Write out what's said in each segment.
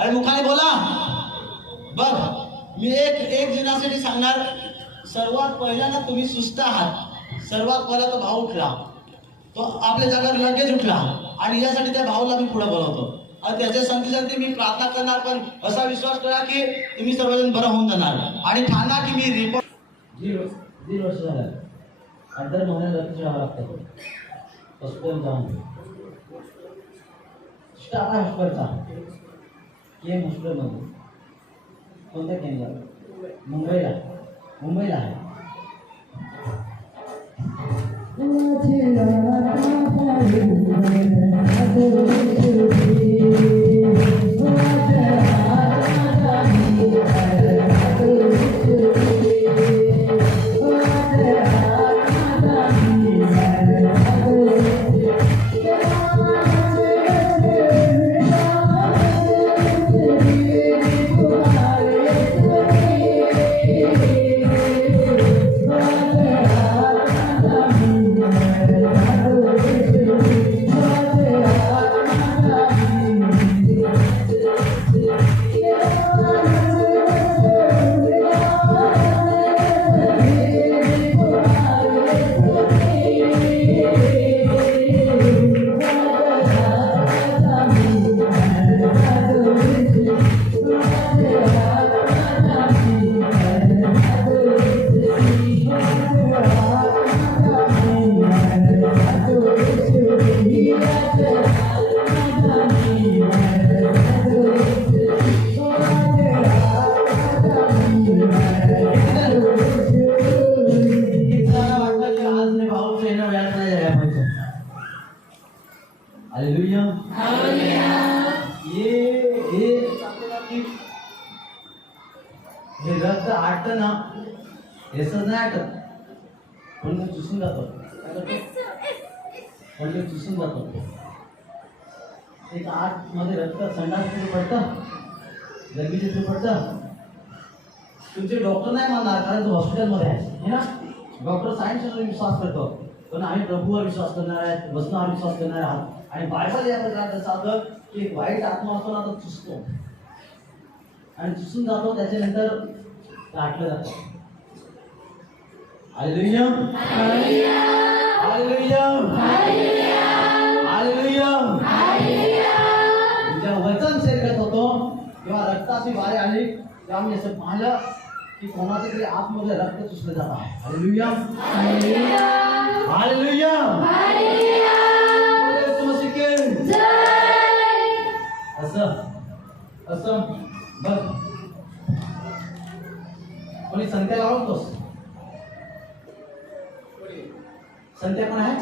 अरे मुखाने बोला बघ. मी एक जणांसाठी सांगणार. सर्वात पहिल्यांदा तुम्ही सुस्त आहात. सर्वात पहिला तो भाऊ उठला, तो आपल्या जागेवर लगेच उठला आणि यासाठी त्या भाऊला मी पुढे बोलवतो आणि त्याच्या संगतीसाठी मी प्रार्थना करणार. पण असा विश्वास करा की तुम्ही सर्वजण बरं होऊन जाणार आणि ठाणा की मी रिपोर्ट. दीड वर्ष झालं अंतर महिन्यात रक्त राहावं लागतं. हॉस्पिटल जाऊन स्टाफ हॉस्पिटलचा केम हॉस्पिटलमध्ये कोणत्या केंद्रात मुंबईला आहे. हे रक्त आटत ना, हेच नाही आटत, पण चुसून जातो. चुसून जातो. एक आत मध्ये रक्त संडास पडतं, गर्मीचे पडतं. तुमचे डॉक्टर नाही म्हणणार कारण तू हॉस्पिटलमध्ये आहे ना. डॉक्टर सायन्सवर विश्वास करतो, पण आम्ही प्रभूवर विश्वास करणार आहेत, वचनावर विश्वास करणार आहात. आणि बायबल या प्रकारचं सांगतं की एक वाईट आत्मा असतो ना, तो चुसतो आणि चुसून जातो, त्याच्यानंतर गाठलं जातं. Hallelujah, hallelujah, hallelujah. जेव्हा वचन शरीरात होतो तेव्हा रक्ताची बारी आली, तेव्हा आम्ही असं पाहिलं की कोणाच्या तरी आतमध्ये रक्त चुसलं जात आहे. Hallelujah, hallelujah, hallelujah. असं बघ, कोणी संत्या लावतोस? संत्या कोण आहे?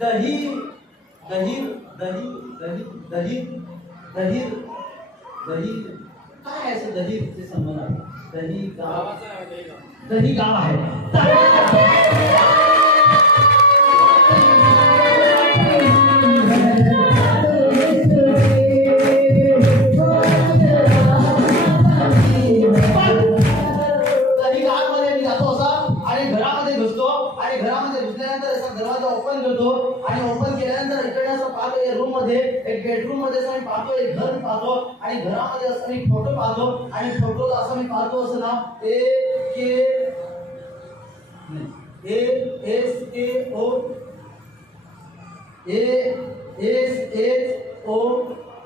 दही दही दही दही दही दही दही काय आहे असं दहीचे संबंध आहे? दही गाव, दही गाव आहे. दही गावामध्ये मी जातो असा आणि घरामध्ये घुसतो आणि घरामध्ये घुसल्यानंतर असा दरवाजा ओपन करतो आणि ओपन केल्यानंतर इकडे असं पाहतो एक रूम मध्ये, एक बेडरूम मध्ये असं मी पाहतो, एक घर पाहतो आणि घरामध्ये असं मी फोटो पाहतो आणि फोटोला असं मी पाहतो असं नाव ASO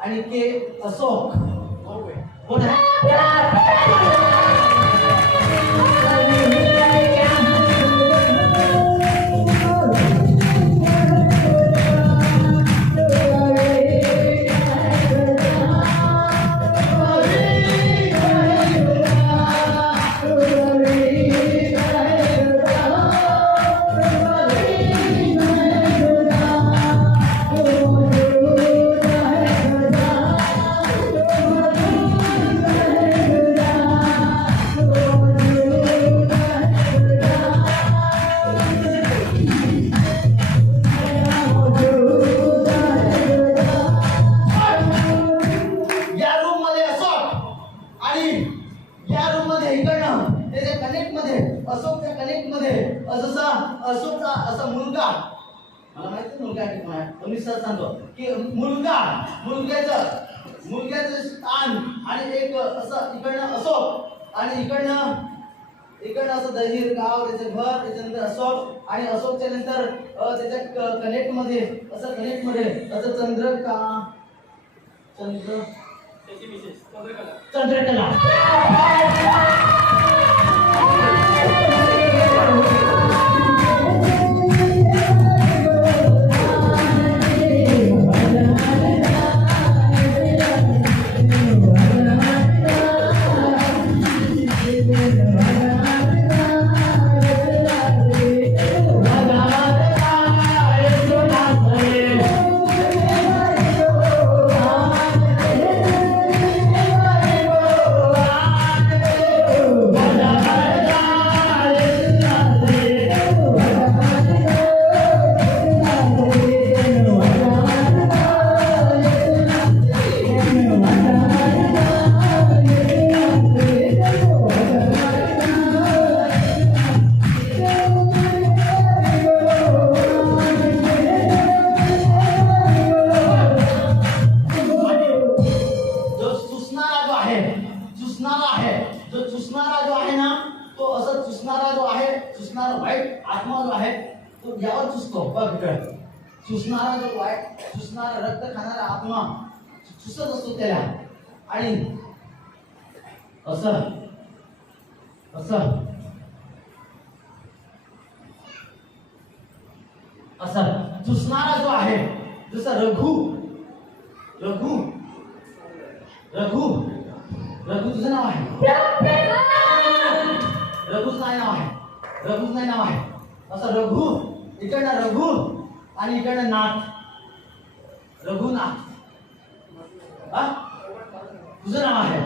आणि के अशोक. कोण आहे? अशोकचा असा मुलगा, मला माहिती मुलगा आहे कोण आहे, पण मी सर सांगतो की मुलग्याचं स्थान आणि एक असं इकडनं अशोक आणि इकडनं असं दहीर गाव, त्याचं घर, त्याच्यानंतर अशोक आणि अशोकच्या नंतर त्याच्या कनेक्ट मध्ये असं चंद्रकला. चुसणारा रक्त खाणारा आत्मा चुसत असतो त्याला आणि असं चुसणारा जो आहे, जसं रघु तुझं नाव आहे, रघुच नाही नाव आहे असं रघु, इकडनं रघु आणि इकडनं नाथ, रघुनाथ. तुझं नाव आहे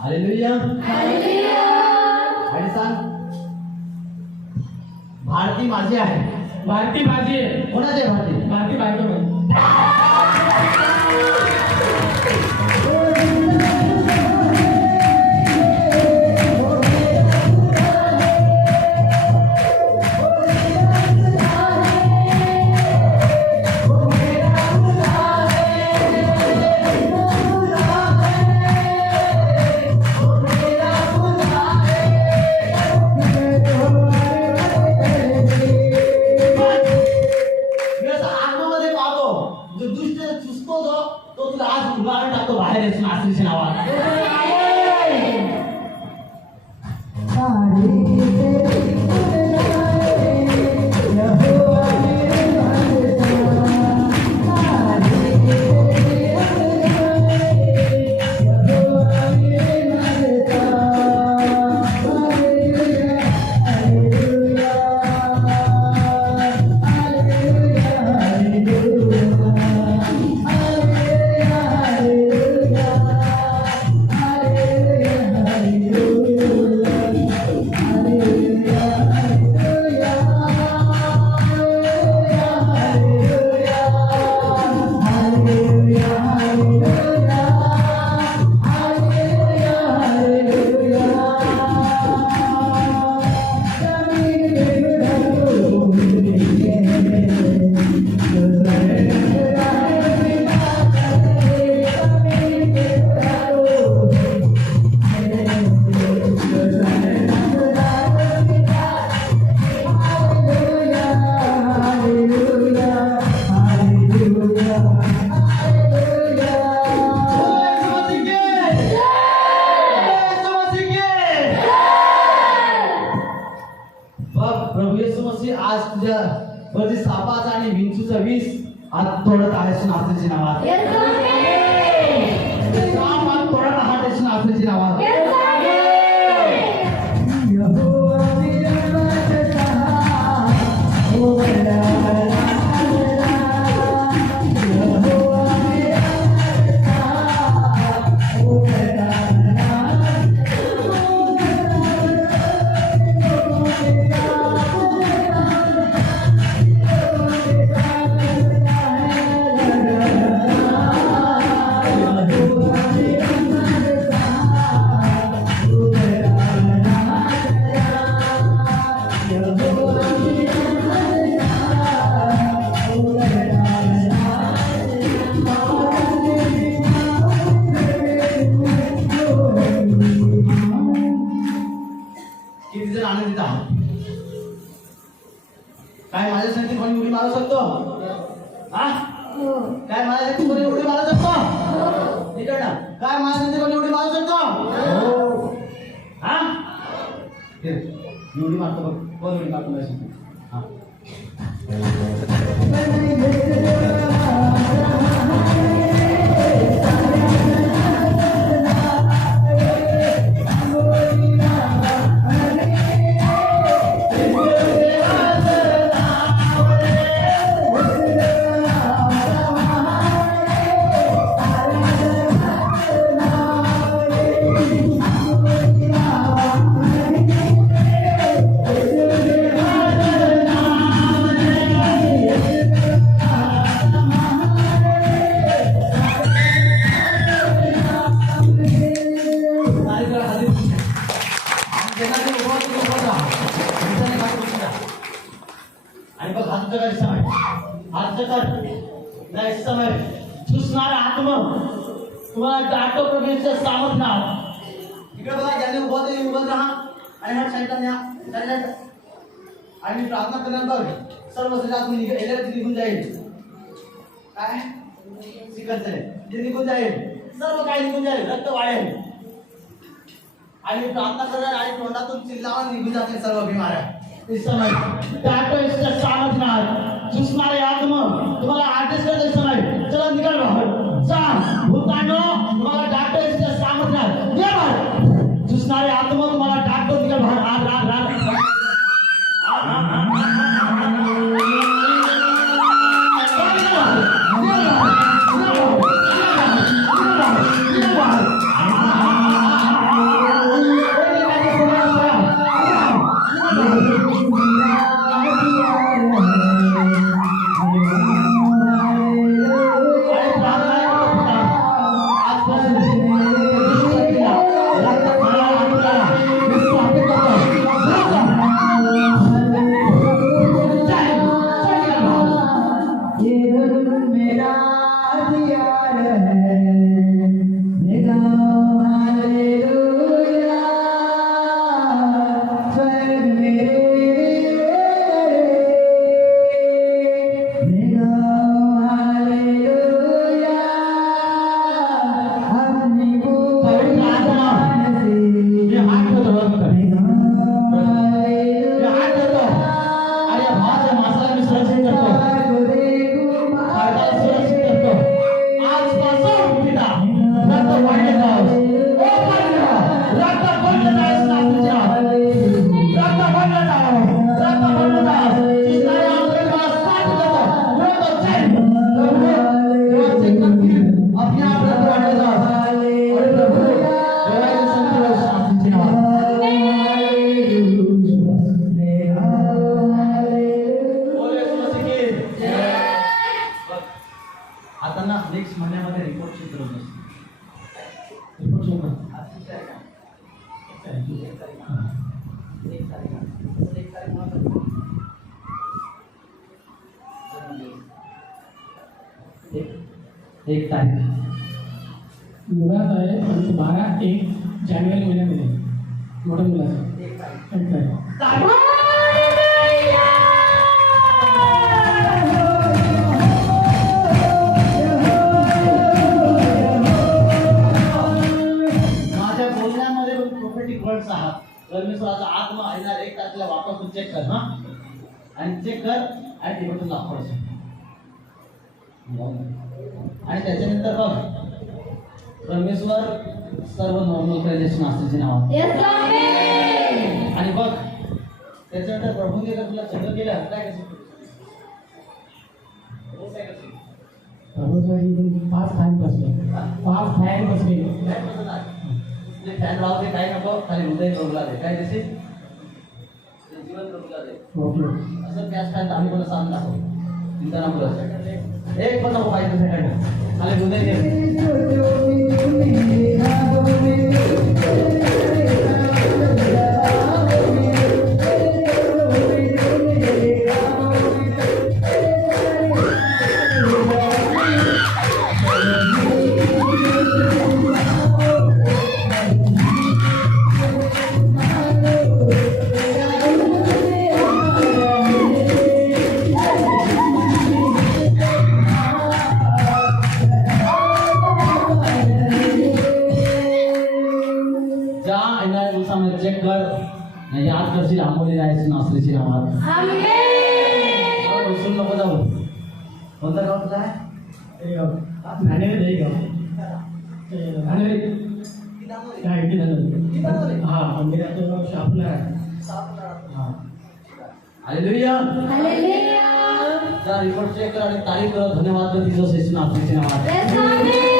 हालेलुया. आणि सांग, भारती माझी आहे. भारती माझी आहे. कोणाची आहे भारती? भारती बायको. तुझं 20 हात तोडत आहेस नाथाची नावात. काम हात तोडत आहेस नाथाची नावात. किती जण आनंदित आहात? काय माझ्यासाठी कोणी उडी मारू शकतो? हा? काय माझ्यासाठी कोणी उडी मारू शकतो? इकडनं. काय माझ्यासाठी कोणी उडी मारू शकतो? हा? मी उडी मारतो बघ. कोण उडी मारतो माझ्यासाठी? हा. आणि बघ हातचं काय समय हातचं कर नाही समय सुसणारा आत्म तुम्हाला डाटो प्रवेशचं सामत नाव इकडे बघा ज्यांनी उभं राहा आणि हा साईडला न्या आणि मी प्रार्थना करण्यानंतर सर्व सजात मी निघून जाईल. काय शिकायचं ते निघून जाईल. सर्व काही निघून जाईल. रक्त वाढेल आणि प्रार्थना करणार आणि तोंडातून चिल्लावून निघून जाते सर्व बिमाऱ्या. इस समय डाटो इसका सामत नाव सुसणारे आत्म तुम्हाला आदेश करते समय चला निघाल बाहेर जा भूतानो तुम्हाला डाटो इसका सामत नाव ये बाहेर सुसणारे आत्म तुम्हाला डाटो निघाल बाहेर आग आग आग आता ना नेक्स्ट महिन्यामध्ये रिपोर्ट क्षेत्र एक तारीख मुलाचा आहे आणि 12-1 जानेवारी महिन्यामध्ये मोठ्या मुलाचा एक तारीख माझ्या बोलण्यामध्ये प्रोफेटिक वर्ड्स आहात. परमेश्वराचा आत्मा येणार 1 तारखेला वापरून चेक कर हा आणि चेक कर आणि ते बटन दाखवायचं. आणि त्याच्यानंतर बघ परमेश्वर सर्व नॉर्मल करायचे नास्तीचे नाव आणि बघ त्याच्यानंतर प्रभूने जर तुला चंद्र केलं काय कसं प्रभूजी 5 फॅन बसले 5 फॅन बसले फॅन लावते काय नको खाली हृदय प्रभूला दे काय दिसे जीवन प्रभूला दे ओके असं त्याच फॅन आम्ही पण सांग दाखव चिंता नको एक पण नको पाहिजे सेकंड खाली हृदय दे ज्या येणाऱ्या दिवसामध्ये चेक कर आणि याद करशील आंबोली जायची नासरीची नावात विसरून नको जाऊ कोणतं गाव तुझं आहे ठाणे दे गाव ठाणे काय किती झालं हा मंदिराचं शापला हां हालेलुया त्या रिपोर्ट चेक कर आणि तारीख कर धन्यवाद कर तिचं सेशन नासरीची नावात